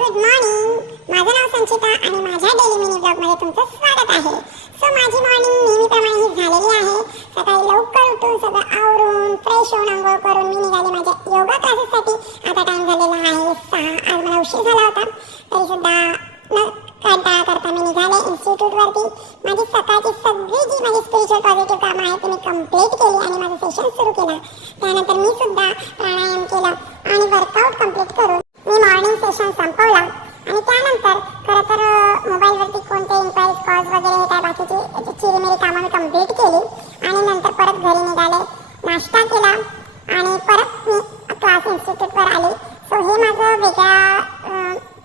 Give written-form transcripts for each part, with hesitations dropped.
Good morning. माझं नाव संचिता आणि माझ्या डेली मिनी ब्लॉगमध्ये तुमचं स्वागत आहे. सो माझी मॉर्निंग नेहमीप्रमाणे ही झालेली आहे. सकाळी लवकर उठून सगळं आवरून फ्रेश होऊन अंघोळ करून मी निघाले माझ्या योगा क्लासेससाठी. आता टाइम झालेला आहे 6. आज मला उशीर झाला होता तरी सुद्धा न कंटाळा करता मी निघाले इन्स्टिट्यूटवरती. माझी सकाळची सगळी जी माझी स्पिरिच्युअल पॉझिटिव्ह कामं आहेत ती मी कंप्लीट केली आणि माझं सेशन सुरू केलं. त्यानंतर मी सुद्धा प्राणायाम केला आणि वर्कआउट कंप्लीट करून मी मॉर्निंग सेशन संपवला. आणि त्यानंतर खरं तर मोबाईलवरती कोणते इन्क्वायरीज कॉल्स वगैरे हे काय बाकीची चिरीमिरी कामं मी कंप्लीट केली आणि नंतर परत घरी निघाले, नाश्ता केला आणि परत मी क्लास इन्स्टिट्यूटवर आली. सो हे माझं वेगळा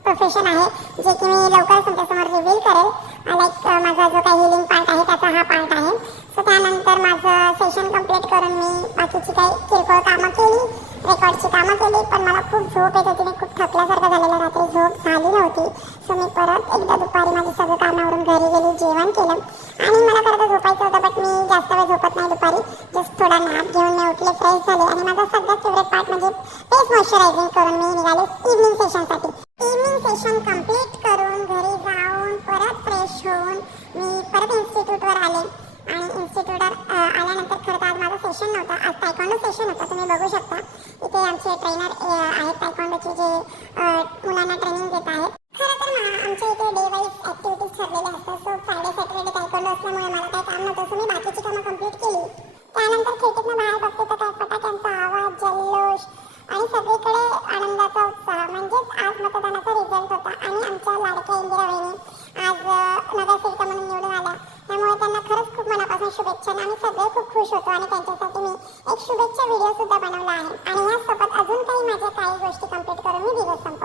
प्रोफेशन आहे जे की मी लवकरच तुमच्यासमोर रिव्हील करेल. लाईक माझा जो काही हिलिंग पार्ट आहे त्याचा हा पार्ट आहे. सो त्यानंतर माझं सेशन कंप्लीट करून मी बाकीची काही किरकोळ कामं केली, रेकॉर्डची कामं केली. पण मला खूप झोप येत होती, मी खूप थकल्यासारखं झालेलं, रात्री झोप झाली नव्हती. सो मी परत एकदा दुपारी माझी सगळं कामावरून घरी गेली, जेवण केलं आणि मला खरं तर झोपायचं होतं बट मी जास्त वेळ झोपत नाही दुपारी. जस्ट थोडा नॅप घेऊन मी उठले, फ्रेश झाले आणि माझा सगळ्यात फेवरेट पार्ट म्हणजे फेस मॉइश्चरायझिंग करून मी निघाले इव्हनिंग सेशनसाठी. इव्हनिंग सेशन कंप्लीट करून घरी जाऊन परत फ्रेश होऊन मी परत इन्स्टिट्यूटवर आले. आणि इन्स्टिट्यूटवर आल्यानंतर खरं तर आज माझं सेशन नव्हतं, आज तायक्वांडो सेशन होतं. तुम्ही बघू शकता इथे आमचे ट्रेनर आहेत तायक्वांडोचे जे मुलांना ट्रेनिंग देत आहेत. खरं तर आमच्या इथे डे वाईज ॲक्टिव्हिटीज ठरलेल्या असतात. सो फ्रायडे सॅटर्डे तायक्वांडो असल्यामुळे मला काही काम नव्हतं. सो मी बाकीची कामं कंप्लीट केली. त्यानंतर खिडकीतनं बाहेर बघते तर काय फटाक्यांचा आवाज, जल्लोष आणि सगळीकडे आनंदाचा उत्साह. म्हणजेच आज मतदानाचा रिझल्ट होता आणि आमच्या लाडक्या इंदिरा वहिनी आज नगरसेविका म्हणून निवडून आल्या. त्यामुळे त्यांना खरंच खूप मनापासून शुभेच्छा. आम्ही सगळे खूप खुश होतो आणि त्यांच्यासाठी मी एक शुभेच्छा व्हिडिओ सुद्धा बनवला आहे. आणि यासोबत अजून काही माझ्या काही गोष्टी कंप्लीट करून मी दिवस संपवला.